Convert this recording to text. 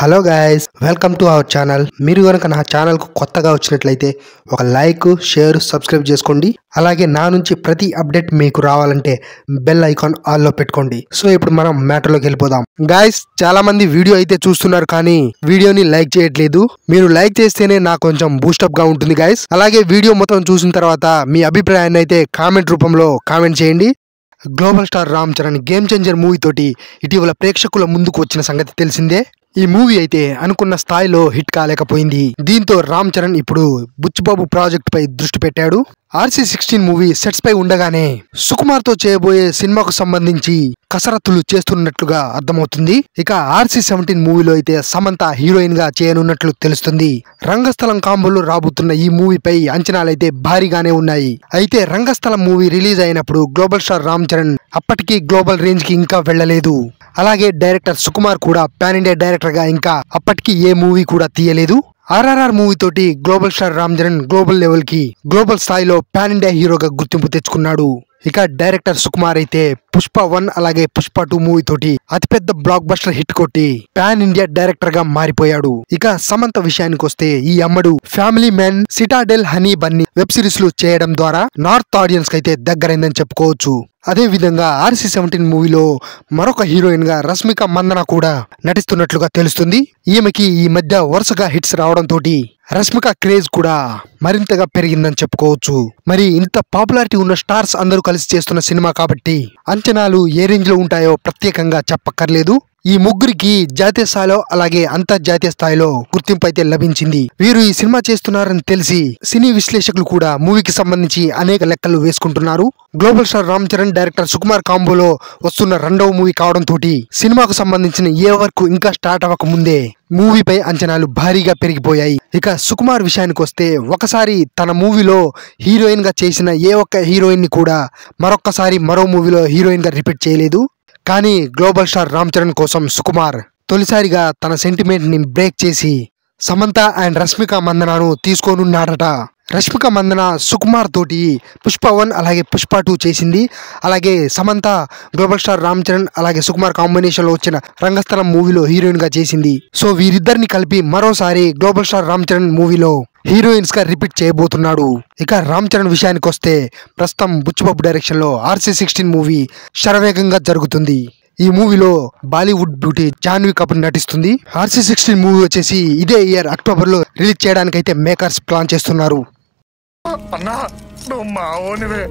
Hello guys, welcome to our channel. మీరు కనుక నా ఛానల్కు కొత్తగా వచ్చినట్లయితే ఒక లైక్, షేర్, సబ్స్క్రైబ్ చేసుకోండి. అలాగే నా నుంచి ప్రతి అప్డేట్ మీకు రావాలంటే బెల్ ఐకాన్ ఆల్లో పెట్టుకోండి. సో ఇప్పుడు మనం మ్యాటర్లోకి వెళ్ళిపోదాం. గైస్, చాలా మంది వీడియో అయితే చూస్తున్నారు కానీ వీడియోని లైక్ చేయట్లేదు. మీరు లైక్ చేస్తేనే నాకు కొంచెం బూస్టప్ గా ఉంటుంది గైస్. అలాగే వీడియో మొత్తం చూసిన తర్వాత మీ అభిప్రాయాన్ని అయితే కామెంట్ రూపంలో కామెంట్ చేయండి. Global star Ram Charan game changer movie తోటి ఇటీవల ప్రేక్షకుల ముందుకు వచ్చిన సంగతి తెలిసిందే. ఈ మూవీ అయితే అనుకున్న స్థాయిలో హిట్ కాలేకపోయింది. దీంతో రామ్ చరణ్ ఇప్పుడు బుచ్చిబాబు ప్రాజెక్ట్ పై దృష్టి పెట్టాడు. RC16 మూవీ సెట్స్ పై ఉండగానే సుకుమార్ తో చేయబోయే సినిమాకు సంబంధించి కసరత్తులు చేస్తున్నట్లుగా అర్థమవుతుంది. ఇక RC17 మూవీలో అయితే సమంత హీరోయిన్ గా చేయనున్నట్లు తెలుస్తుంది. రంగస్థలం కాంబోలో రాబోతున్న ఈ మూవీపై అంచనాలైతే భారీగానే ఉన్నాయి. అయితే రంగస్థలం మూవీ రిలీజ్ అయినప్పుడు గ్లోబల్ స్టార్ రామ్ చరణ్ అప్పటికి గ్లోబల్ రేంజ్ కి ఇంకా వెళ్లలేదు. అలాగే డైరెక్టర్ సుకుమార్ కూడా పాన్ ఇండియా డైరెక్టర్ గా ఇంకా అప్పటికి ఏ మూవీ కూడా తీయలేదు. RRR మూవీ తోటి global star Ram Charan global level కి గ్లోబల్ స్థాయిలో పాన్ ఇండియా హీరోగా గుర్తింపు తెచ్చుకున్నాడు. ఇక డైరెక్టర్ సుకుమార్ అయితే పుష్ప 1 అలాగే పుష్ప 2 మూవీ తోటి అతిపెద్ద బ్లాక్ బస్టర్ హిట్ కొట్టి పాన్ ఇండియా డైరెక్టర్ గా మారిపోయాడు. ఇక సమంత విషయానికి వస్తే ఈ అమ్మడు family man, Citadel, honey Bunny web series లు చేయడం ద్వారా నార్త్ ఆడియన్స్ కి అయితే దగ్గరైందని చెప్పుకోవచ్చు. అదే విధంగా RC17 మూవీలో మరొక హీరోయిన్ గా రష్మిక మందన కూడా నటిస్తున్నట్లుగా తెలుస్తుంది. ఈమెకి ఈ మధ్య వరుసగా హిట్స్ రావడం తోటి రష్మిక క్రేజ్ కూడా మరింతగా పెరిగిందని చెప్పుకోవచ్చు. మరి ఇంత పాపులారిటీ ఉన్న స్టార్స్ అందరూ కలిసి చేస్తున్న సినిమా కాబట్టి అంచనాలు ఏ రేంజ్ లో ఉంటాయో ప్రత్యేకంగా చెప్పక్కర్లేదు. ఈ ముగ్గురికి జాతీయ స్థాయిలో అలాగే అంతర్జాతీయ స్థాయిలో గుర్తింపు అయితే లభించింది. వీరు ఈ సినిమా చేస్తున్నారని తెలిసి సినీ విశ్లేషకులు కూడా మూవీకి సంబంధించి అనేక లెక్కలు వేసుకుంటున్నారు. Global star Ram Charan, director Sukumar కాంబోలో వస్తున్న రెండవ మూవీ కావడం తోటి సినిమాకు సంబంధించిన ఏ వర్క్ ఇంకా స్టార్ట్ అవ్వక ముందే మూవీపై అంచనాలు భారీగా పెరిగిపోయాయి. ఇక సుకుమార్ విషయానికి వస్తే ఒకసారి తన మూవీలో హీరోయిన్ గా చేసిన ఏ ఒక్క హీరోయిన్ ని కూడా మరొక్కసారి మరో మూవీలో హీరోయిన్ గా రిపీట్ చేయలేదు. కానీ గ్లోబల్ స్టార్ రామ్ చరణ్ కోసం సుకుమార్ తొలిసారిగా తన సెంటిమెంట్ ని బ్రేక్ చేసి సమంత అండ్ రష్మిక మందనను తీసుకోనున్నాడట. రష్మిక మందన సుకుమార్ తోటి పుష్ప 1 అలాగే పుష్ప 2 చేసింది. అలాగే సమంత గ్లోబల్ స్టార్ రామ్ చరణ్ అలాగే సుకుమార్ కాంబినేషన్ లో వచ్చిన రంగస్థలం మూవీలో హీరోయిన్ గా చేసింది. సో వీరిద్దరిని కలిపి మరోసారి గ్లోబల్ స్టార్ రామ్ చరణ్ మూవీలో హీరోయిన్స్ గా రిపీట్ చేయబోతున్నాడు. ఇక రామ్ చరణ్ విషయానికి వస్తే ప్రస్తుతం బుచ్చిబాబు డైరెక్షన్ లో RC16 మూవీ శరవేగంగా జరుగుతుంది. ఈ మూవీలో బాలీవుడ్ బ్యూటీ జాన్వీ కపూర్ నటిస్తుంది. RC16 మూవీ వచ్చేసి ఇదే ఇయర్ అక్టోబర్ లో రిలీజ్ చేయడానికి అయితే మేకర్స్ ప్లాన్ చేస్తున్నారు. అన్నా నువ్వు మావోనివే.